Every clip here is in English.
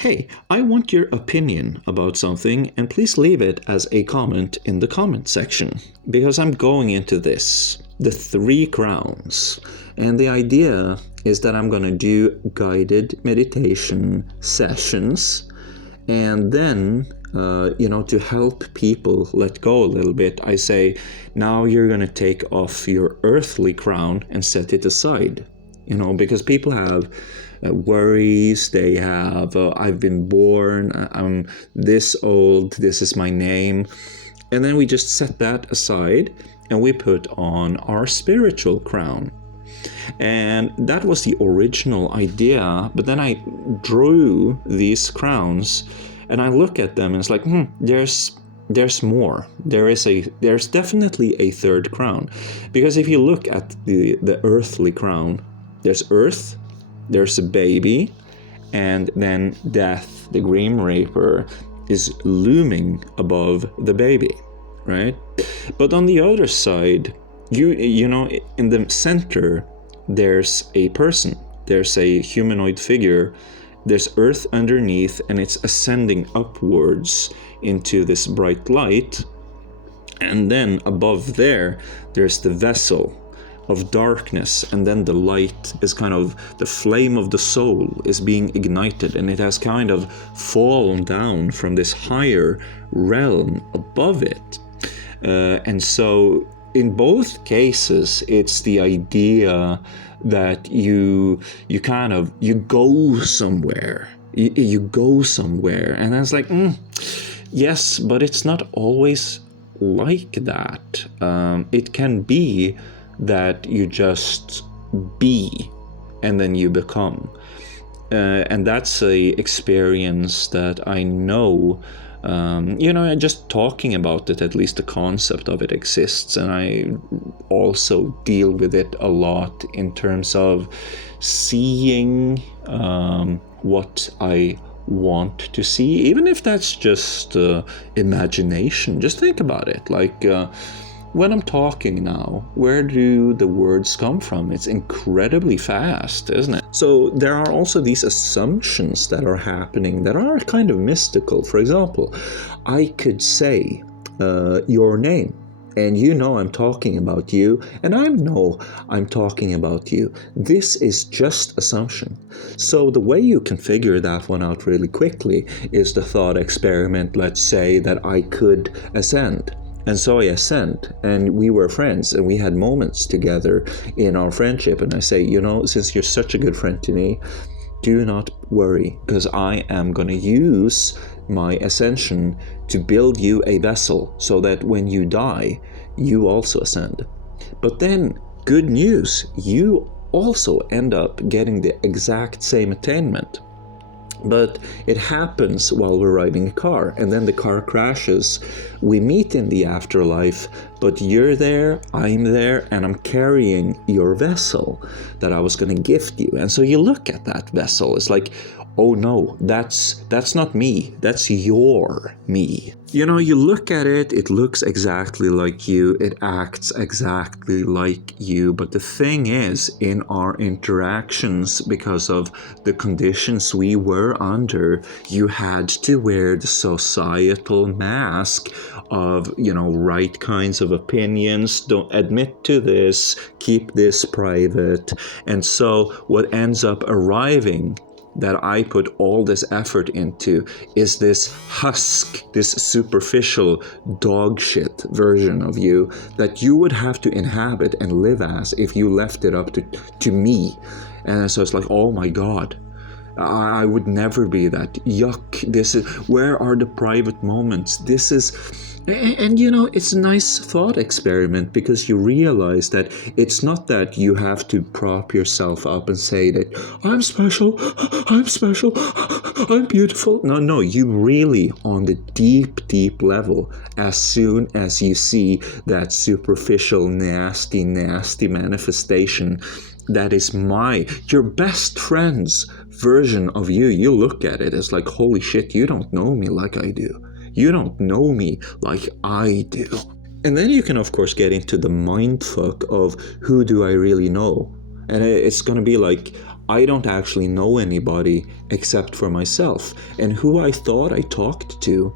Hey, I want your opinion about something, and please leave it as a comment in the comment section, because I'm going into this, the 3 crowns, and the idea is that I'm going to do guided meditation sessions, and then, to help people let go a little bit, I say, now you're going to take off your earthly crown and set it aside. Because people have worries, they have, I've been born, I'm this old, this is my name. And then we just set that aside and we put on our spiritual crown. And that was the original idea, but then I drew these crowns and I look at them and it's like, there's more. There's definitely a 3rd crown. Because if you look at the earthly crown, there's earth, there's a baby, and then death, the Grim Reaper, is looming above the baby, right? But on the other side, in the center, there's a person, there's a humanoid figure, there's earth underneath, and it's ascending upwards into this bright light. And then above there's the vessel of darkness, and then the light is kind of, the flame of the soul is being ignited, and it has kind of fallen down from this higher realm above it. And so in both cases, it's the idea that you go somewhere. You go somewhere, and I was like, yes, but it's not always like that. It can be that you just be and then you become. And that's a experience that I know, just talking about it, at least the concept of it exists. And I also deal with it a lot in terms of seeing what I want to see, even if that's just imagination. Just think about it, like when I'm talking now, where do the words come from? It's incredibly fast, isn't it? So there are also these assumptions that are happening that are kind of mystical. For example, I could say your name, and I'm talking about you, and I know I'm talking about you. This is just assumption. So the way you can figure that one out really quickly is the thought experiment. Let's say that I could ascend. And so I ascend, and we were friends, and we had moments together in our friendship. And I say, since you're such a good friend to me, do not worry, because I am going to use my ascension to build you a vessel so that when you die, you also ascend. But then, good news, you also end up getting the exact same attainment. But it happens while we're riding a car, and then the car crashes. We meet in the afterlife, but you're there, I'm there, and I'm carrying your vessel that I was going to gift you. And so you look at that vessel, it's like, oh no, that's not me, that's your me. You look at it, it looks exactly like you, it acts exactly like you, but the thing is, in our interactions, because of the conditions we were under, you had to wear the societal mask of, right kinds of opinions, don't admit to this, keep this private. And so what ends up arriving that I put all this effort into is this husk, this superficial dog shit version of you that you would have to inhabit and live as if you left it up to me. And so it's like, oh my God, I would never be that. Yuck, where are the private moments? And it's a nice thought experiment, because you realize that it's not that you have to prop yourself up and say that I'm special, I'm beautiful. No, you really, on the deep level, as soon as you see that superficial, nasty manifestation that is your best friend's version of you, you look at it as like, holy shit, you don't know me like I do. You don't know me like I do. And then you can, of course, get into the mindfuck of who do I really know? And it's going to be like, I don't actually know anybody except for myself. And who I thought I talked to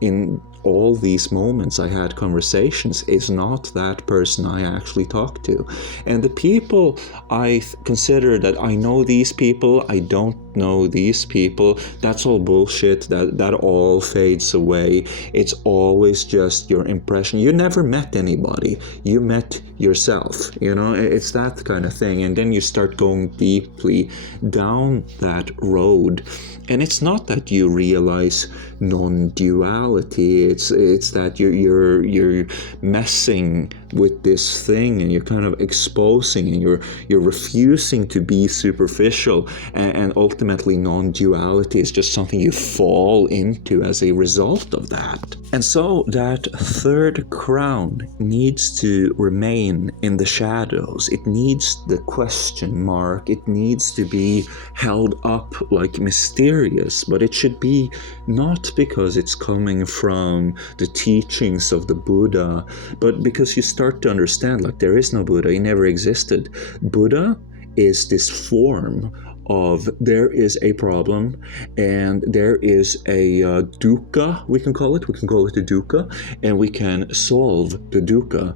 in all these moments I had conversations is not that person I actually talked to. And the people I consider that I know these people, I don't know these people, that's all bullshit. That all fades away. It's always just your impression. You never met anybody. You met yourself. It's that kind of thing. And then you start going deeply down that road. And it's not that you realize non-duality. It's that you're messing with this thing, and you're kind of exposing, and you're refusing to be superficial, and ultimately non-duality is just something you fall into as a result of that. And so that third crown needs to remain in the shadows. It needs the question mark. It needs to be held up like mysterious, but it should be not because it's coming from the teachings of the Buddha, but because you start to understand, like, there is no Buddha. He never existed. Buddha is this form of, there is a problem and there is a dukkha, we can call it a dukkha, and we can solve the dukkha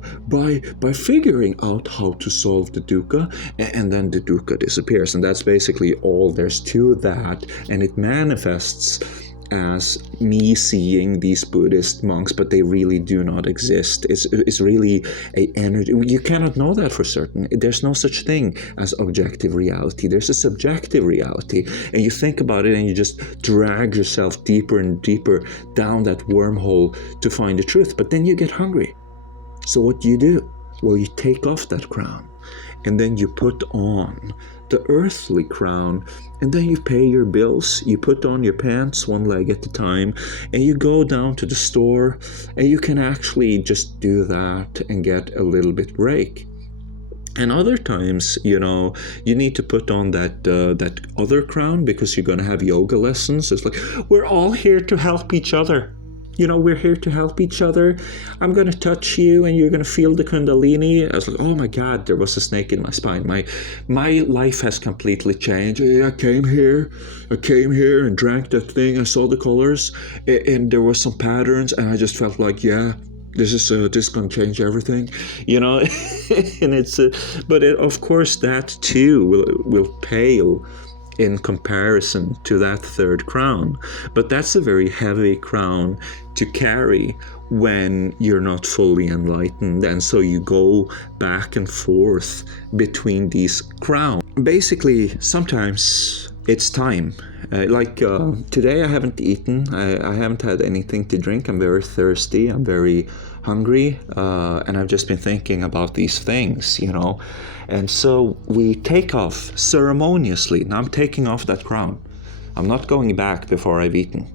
by figuring out how to solve the dukkha, and then the dukkha disappears. And that's basically all there's to that. And it manifests as me seeing these Buddhist monks, but they really do not exist. It's really a energy. You cannot know that for certain. There's no such thing as objective reality. There's a subjective reality, and you think about it and you just drag yourself deeper and deeper down that wormhole to find the truth. But then you get hungry. So what do? Well, you take off that crown, and then you put on the earthly crown, and then you pay your bills. You put on your pants one leg at a time, and you go down to the store, and you can actually just do that and get a little bit break. And other times, you need to put on that other crown because you're going to have yoga lessons. It's like, we're all here to help each other. We're here to help each other. I'm going to touch you and you're going to feel the Kundalini. I was like, oh my God, there was a snake in my spine. My life has completely changed. I came here and drank that thing. I saw the colors and there were some patterns, and I just felt like, yeah, this is going to change everything, and of course that too will pale in comparison to that third crown. But that's a very heavy crown to carry when you're not fully enlightened, and so you go back and forth between these crowns. Basically, sometimes it's time. Today I haven't eaten, I haven't had anything to drink. I'm very thirsty, I'm very hungry, and I've just been thinking about these things, And so we take off ceremoniously. Now I'm taking off that crown. I'm not going back before I've eaten.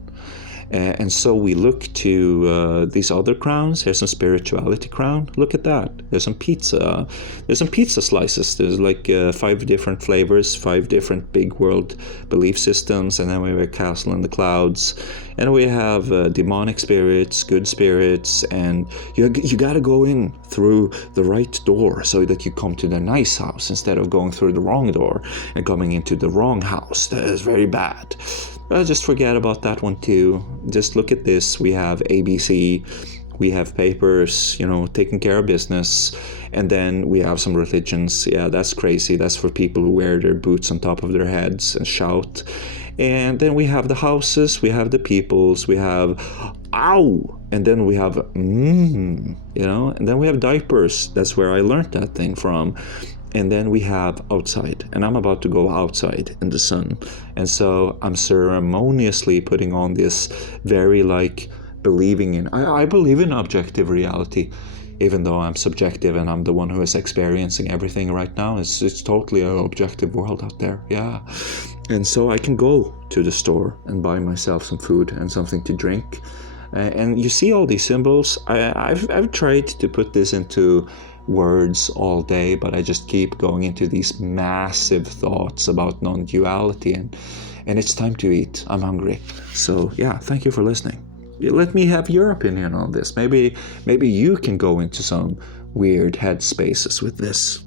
And so we look to these other crowns. Here's some spirituality crown. Look at that. There's some pizza. There's some pizza slices. There's like 5 different flavors, 5 different big world belief systems. And then we have a castle in the clouds. And we have demonic spirits, good spirits. And you got to go in through the right door so that you come to the nice house instead of going through the wrong door and coming into the wrong house. That is very bad. Just forget about that one too. Just look at this. We have ABC, we have papers, taking care of business, and then we have some religions. Yeah, that's crazy. That's for people who wear their boots on top of their heads and shout. And then we have the houses, we have the peoples, we have ow, and then we have and then we have diapers. That's where I learned that thing from. And then we have outside, and I'm about to go outside in the sun. And so I'm ceremoniously putting on this very believing in, I believe in objective reality, even though I'm subjective and I'm the one who is experiencing everything right now. It's totally an objective world out there, yeah. And so I can go to the store and buy myself some food and something to drink. And you see all these symbols. I've tried to put this into words all day, but I just keep going into these massive thoughts about non-duality, and it's time to eat. I'm hungry. So yeah, thank you for listening. Let me have your opinion on this. Maybe you can go into some weird head spaces with this.